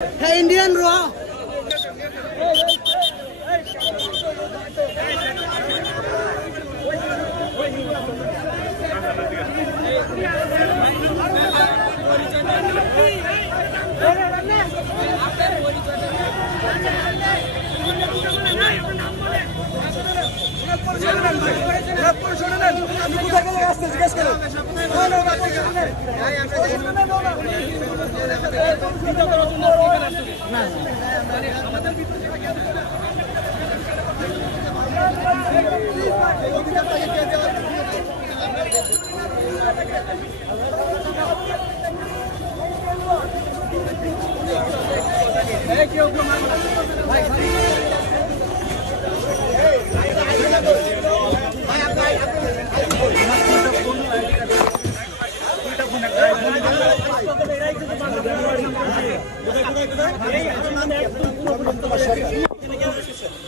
Hey, Indian raw.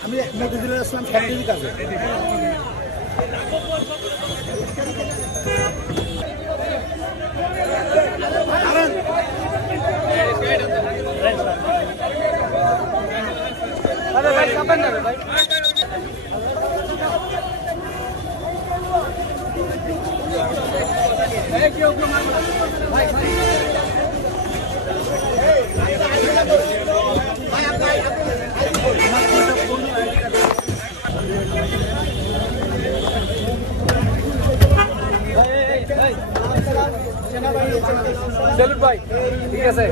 আমি মতিঝিলে আসলাম ফ্যাক্টরির কাজে। আরে ভাই কাপেন না ভাই। এই কি ওগুলো মারবো ভাই ভাই। সেলুট ভাই, ঠিক আছে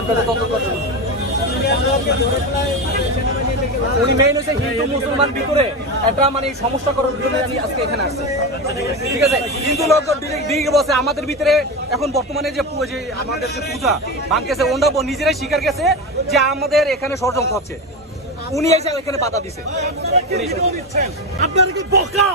আপনাদের তদন্ত করছেন। উনি মেইন হচ্ছে হিন্দু মুসলমান ভিতরে একটা মানে সমস্যা করার জন্য আমি আজকে এখানে আসছি, ঠিক আছে। হিন্দু লোক দিকে বসে আমাদের ভিতরে এখন বর্তমানে যে আমাদের যে পূজা ভাঙতেছে ওনারা নিজেরাই স্বীকার গেছে যে আমাদের এখানে ষড়যন্ত্র হচ্ছে। উনি এসে এখানে বাধা দিছে। আপনারা কি বোকা?